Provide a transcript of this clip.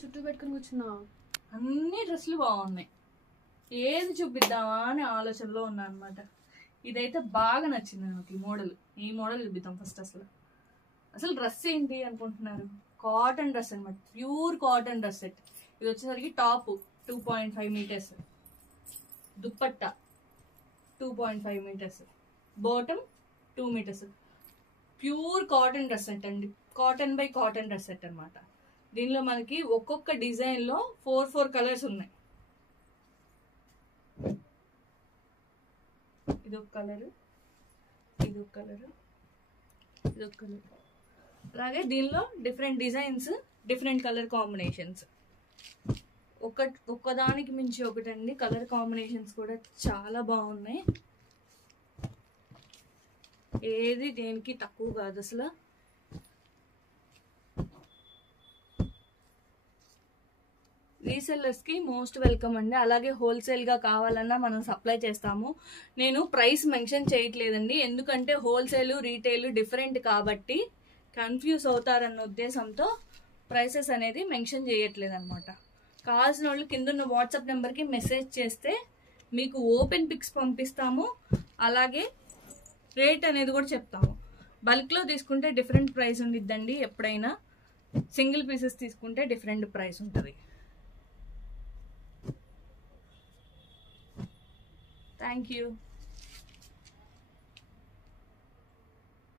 చుట్టూ పెట్టుకుని కూర్చున్నా. అన్ని డ్రెస్సులు బాగున్నాయి, ఏది చూపిద్దామా అని ఆలోచనలో ఉన్నా అనమాట. ఇదైతే బాగా నచ్చింది నాకు. ఈ మోడల్ చూపిద్దాం ఫస్ట్. అసలు డ్రెస్ ఏంటి అనుకుంటున్నారు? కాటన్ డ్రెస్ అనమాట, ప్యూర్ కాటన్ డ్రెస్ సెట్. ఇది వచ్చేసరికి top 2.5 metres, dupatta 2.5 metres, bottom 2 metres. Pure cotton dress set అండి, cotton by cotton dress set అనమాట. దీనిలో మనకి ఒక్కొక్క డిజైన్ లో 4 కలర్స్ ఉన్నాయి. ఇదొక కలర్, ఇదొక కలర్, ఇదొక కలర్. అలాగే దీనిలో different designs, different colour combinations. ఒక్కదానికి మించి ఒకటండి. కలర్ కాంబినేషన్స్ కూడా చాలా బాగున్నాయి, ఏది దేనికి తక్కువ కాదు అసలు. రీసెల్లర్స్ కి మోస్ట్ వెల్కమ్ అండి. అలాగే హోల్సేల్ గా కావాలన్నా మనం సప్లై చేస్తాము. నేను ప్రైస్ మెన్షన్ చేయట్లేదండి, ఎందుకంటే హోల్సేల్ రీటైల్ డిఫరెంట్ కాబట్టి కన్ఫ్యూజ్ అవుతారన్న ఉద్దేశంతో ప్రైసెస్ అనేది మెన్షన్ చేయట్లేదు అనమాట. కావాల్సిన వాళ్ళు కింద ఉన్న వాట్సాప్ నెంబర్కి మెసేజ్ చేస్తే మీకు ఓపెన్ పిక్స్ పంపిస్తాము, అలాగే రేట్ అనేది కూడా చెప్తాము. బల్క్లో తీసుకుంటే డిఫరెంట్ ప్రైస్ ఉండిద్దండి ఎప్పుడైనా, సింగిల్ పీసెస్ తీసుకుంటే డిఫరెంట్ ప్రైస్ ఉంటుంది. Thank you.